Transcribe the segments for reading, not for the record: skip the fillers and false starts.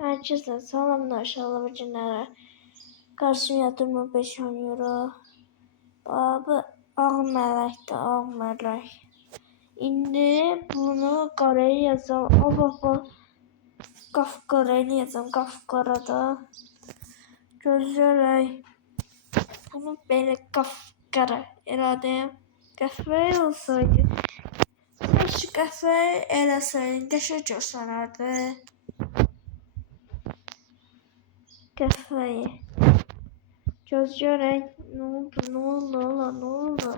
Herkese selamlar, şalabı cinlere. Karşıma yatırma 5-10 euro. Babı ağ mələkdir, ağ mələk. İndi bunu qaraya yazam. Baba qapqarayla yazam, qapqarada. Gözlərək. Bunu belə qapqara elədim. Qəhvəyi olsaydı. Keşke qəhvəyi eləsəydin, qəşəng göstərərdi. Qəhvəyi. Gözlərək. Ne oldu?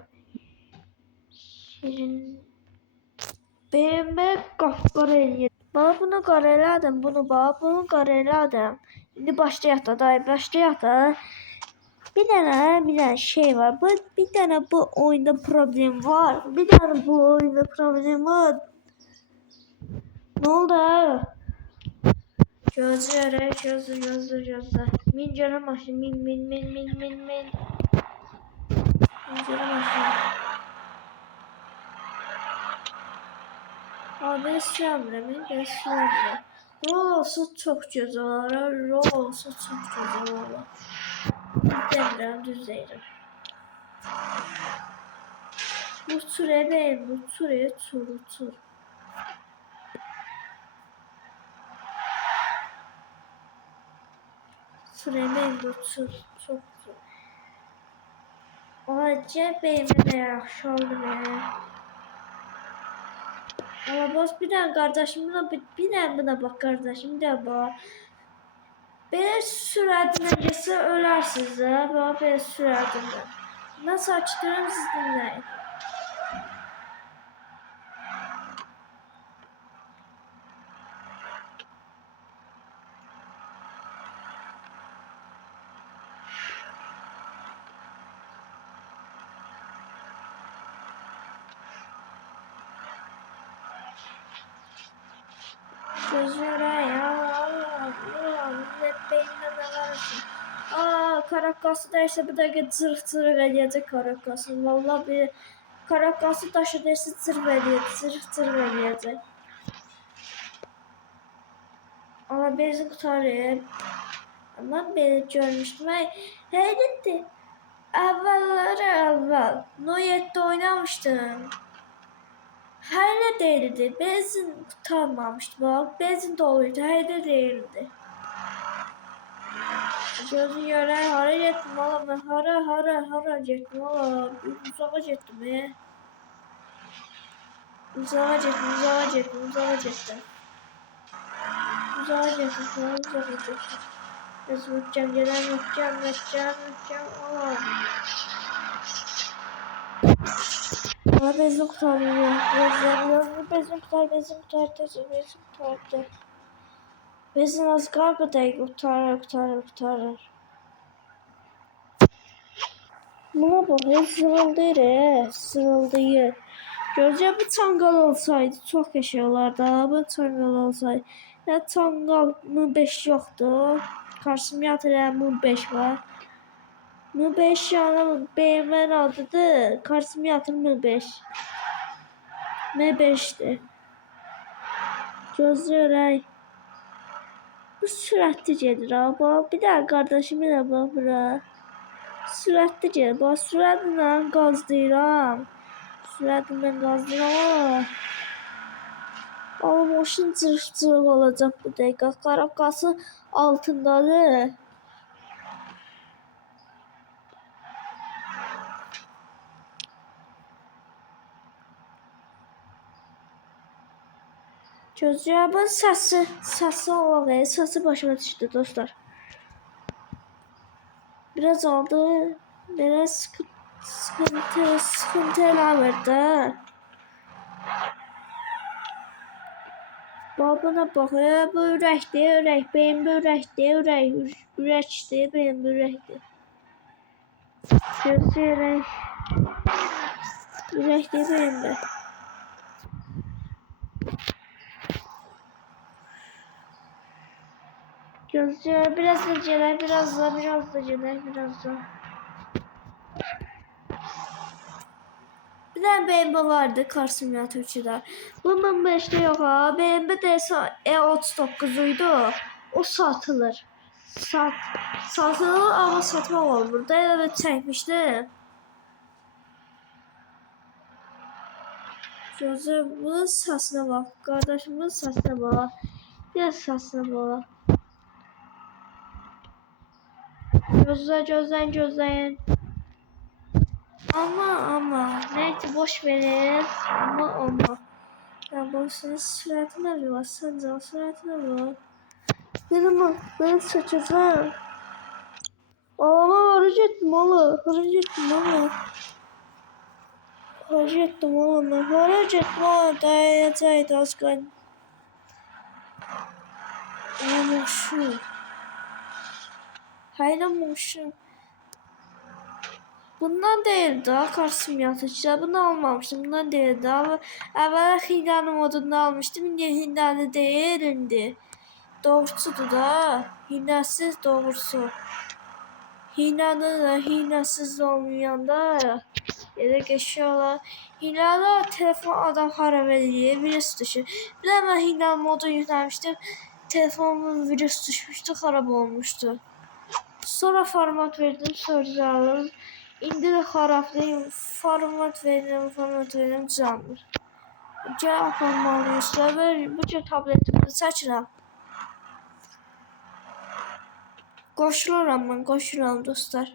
Şirin. Beğenme qapqara eləyir. Baba bunu qaraladım, bunu qaraladım. İndi başlayaq da, başlayaq da. Bir dənə şey var. Bir dənə bu oyunda problem var. Ne oldu? Gözlə. Min canım maşın, min. Min canım maşın. Ben sürəmirəm. Rol olsa çox gözəl olar. Demirəm, düz deyirəm. Uçur. Uçur. Çox uçur. Acaba benim yaxşı oldu be. Ama boş bir tane kardeşim buna bak kardeşim de bak. Böyle süratine geçse ölersiniz ha. Böyle süratine. Nasıl açtırırım siz dinleyin. Gözlere ya. Millet beynine ne varsa. Karakası derse bir dakika zırh eləyəcək karakası. Vallahi bir karakası taşı derse zırh eləyəcək. Ama benzin kutarı. Ama ben görmüştüm. Heyretti. Evvel. No 7'de oynamıştım. Hayır değildi. Benzin tutarmamıştı bak. Benzin doluydu. Hayır değildi. Gözün yöre hara getdim oğlum ben. Hara getdim oğlum. Uzağa getdim Uzağa getdim. Özmükcəm oğlum. Ama benzin kurtarıyor. Benzin kurtardı. Benzin az kaldı da kurtarır. Buna bak, sırıldıyor. Gözce bu tangal olsaydı çok yaşıyorlardı. Bu tangal olsaydı. Ya tangal M5 yoktu. Karşıma yatıran M5 var. M5 yani BMW'nin adıdır. Karşıma yatır M5. M5'ti. Gözləyərək. Bu sürətli gedir abi. Bir daha kardeşimi de bak bura. Sürətli gedir. Bak sürətlə qazlayıram. Ama maşın cırıq olacaq bu dəqiqə. Karakası altındadır. Gözləyəbin səsi olar. Səsi başıma düşdü dostlar. Biraz oldu. Biraz sıkıntı eləmirdi. Babına bak ya, bu ürəkdir. Benim bu ürəkdir. Benim bu ürəkdir. Gözləyərək. Ürəkdir benim de. Gözlüyor. Biraz da gelir. Bir tane BMW vardı Car Simulator'da. Bu M5'te yok ha. BMW de E39'uydu. O satılır. Satılır ama satmak olmur. Da elə çəkmişdim. Gözümün səsinə bax. Qardaşımın səsinə bax. Bir səsinə bax. Gözləyin. Ama neyse boş verin. Ama. Ya bu senin suratına bir bak. Sence suratına bir bak. Benim saçacağım. Ağlama harac ettim oğlum. Harac ettim oğlum. Dayayacağıydı az kalın. Muşum. Hayla muşum. Bundan değildi ha karşım yatıcılar. Bunu almamıştım. Bundan değildi ama evvela Hindane modunda almıştım. Şimdi Hindane değil indi. Doğrusudur da. Hinasiz doğrusu. Hinane da hinasiz olmayanda yere geçiyorlar. Hinane telefon adam harap ediyor. Virüs düşüyor. Bir de ben Hindane modu yüklemiştim. Telefonumun virüs düşmüştü. Harap olmuştu. Sonra format verdim. Soracağım. İndi de xarablayım, format verirəm, düzəlmir. Gəl aparmalıyızlar və bu cür tabletimizi çəkirəm. Qoşuluram dostlar.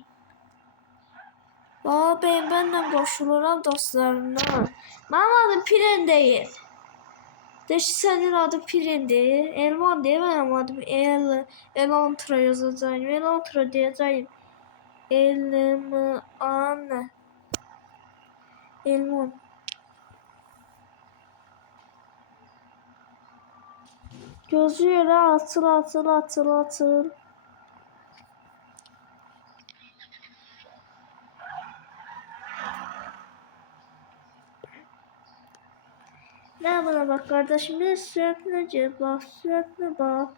Benlə qoşuluram dostlarımla. Mənim adım Piren deyil. Deyir ki, sənin adın Piren deyil. Elman deyil, mənim adım Elantra yazacağım. Elantra deyəcəyim. Elman. Gözü yere atıl. Ne bana bak kardeşim, bir süratine bak.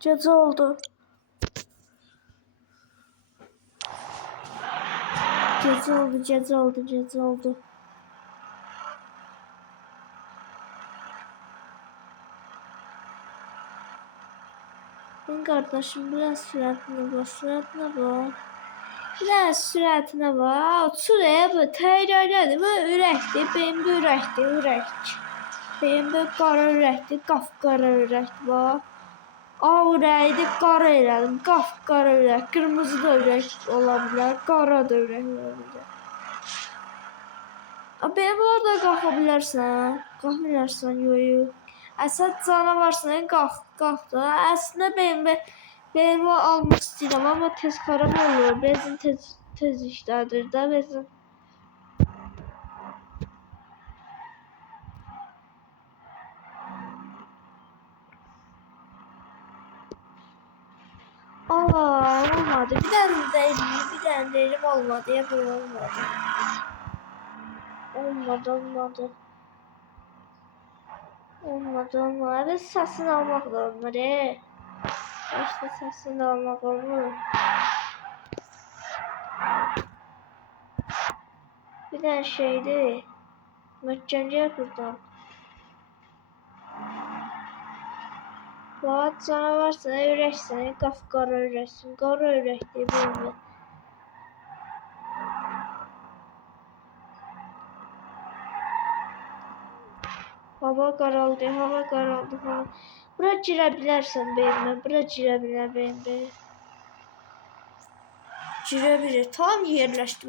Gece oldu. Gece oldu. Ben kardeşim biraz süratine bak. Biraz süratine bak. Şuraya bu teyreleri mi ürəkdir. Benim bu ürək. Benim bu qara ürəkdir. Qapqara ürək var. Ağ ürəkdir, qara elədim. Qapqara ürək. Qırmızı da ürək ola bilər. Qara da ürək ola bilər. Benim orada qalxa bilərsən. Qalxmırsan, yox. Sən canavarsan, qalx da. Əslində benim o almaq istəyirəm, amma tez xarab olur. Benzin tez işlədir də, benzin. Olmadı. Bir tane değilim olmadı. Ya bu olmadı. Olmadı. Biz səsini almaq da olmur. İşte səsini almaq olmur. Bir tane şeydi. Möhkəmcə buradan. Bax, canavarsan, ürəksən, qapqara ürəksin. Qara ürək deyib olmur. Hava qaraldı. Bura girə bilərsən beyimə. Girə bilir. Tam yerləşdi.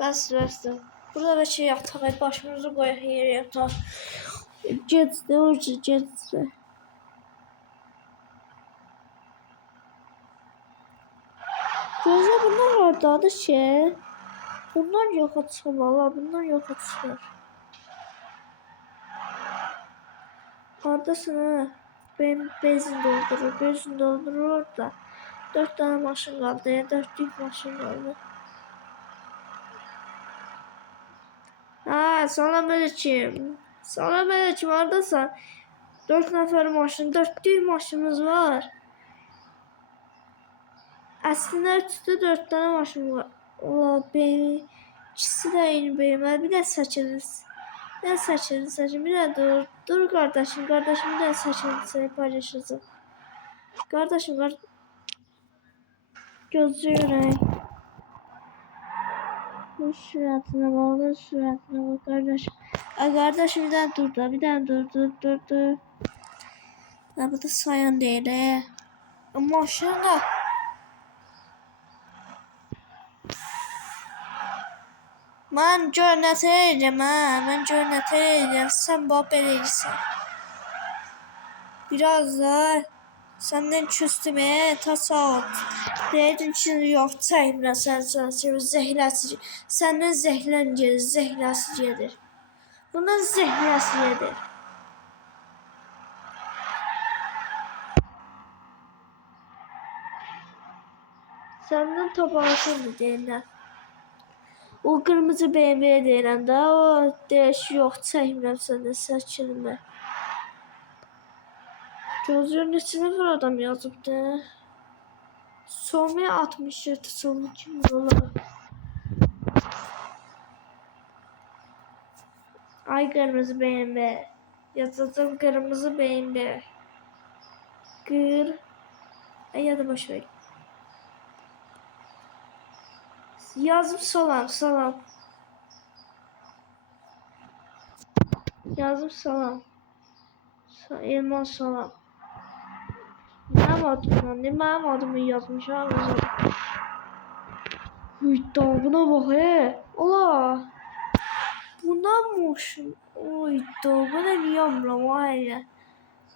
Bəs. Burada bir şey yataq. Başımızı qoyaq yerə yataq. Gecdir. Gözlə, bunlar haradadır ki? Bunlar yoxa çıxır. Haradasın ha? Benim benzin doldurur orada. 4 tane maşın kaldı ya, 4 yük maşın kaldı. Salam aleyküm, haradasın? 4 nefer maşın, 4 yük maşınımız var. Aslında üstü 4 tane maşın var. Ola, İkisi de eyni beyinməli. Bir də saçınız. Bir də saçın. Bir də dur. Dur qardaşım. Qardaşım bir də saçını seni paylaşacağım. Qardaşım gözlüyorum. Bu suratına bak kardeşim. Ay kardeşim bir daha dur da bir daha dur. Ya bu da sayan değil he. Ama aşağıda. Ben görünətəyəcəm ha. Ben görünətəyəcəm. Sen bak belirsən. Biraz da senden küstüm ta saat. Dedim ki yok çəkmirəm sən zəhləsi. Səndən zəhlən gedir, zəhləsi gedir. Bundan zəhləsi gedir. Səndən toparlasın deyirlər. O kırmızı BMW deyirəm də, o deyiş yox çəkmirəm səndən səkilimə. Gözlərin içine bir adam yazıbdı. Somi 67 sonu kim olar? Ay kırmızı BMW. Yazacağım kırmızı BMW. Ay ya da boşver. Yazım salam. Yazım salam. Elman salam. Benim adımı yazmışam. Uyda buna bak he. Ola. Bundanmış. Uyda bana niyamram aile.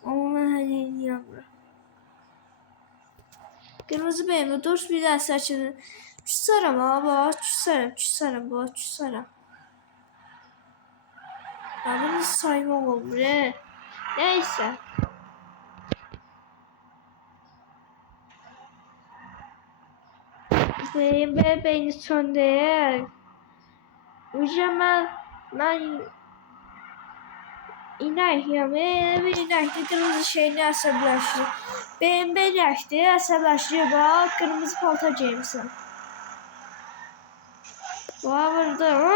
Ama ben hani niyamram. Kırmızı benim dur bir daha saçını. Küsarım abi. Küsarım. Ya bunu saymak olur he. Neyse. Benim beyni söndü. Ucama ben inayım. İnayım kırmızı şeyini asablaştı. Benim açtı asablaştı. Bak kırmızı palto James'ın. Burada.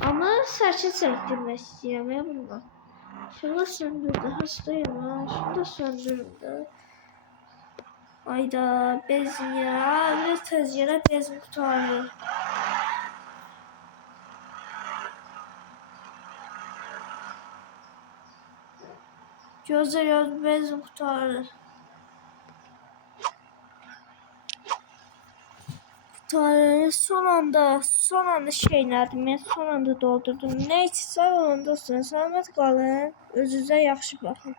Ama saçı çektirmek istiyorum ya bunu. Şunu söndürdü. Hastayım ha. Şunu da söndürdü. Ayda bezin ya. Bir tez yere bezin kurtardı. Gözler bezin kurtardı. Son anda şeylerdim. Son anda doldurdum. Neyse sağ olun dostlar. Selamet kalın. Özünüze yaxşı bakın.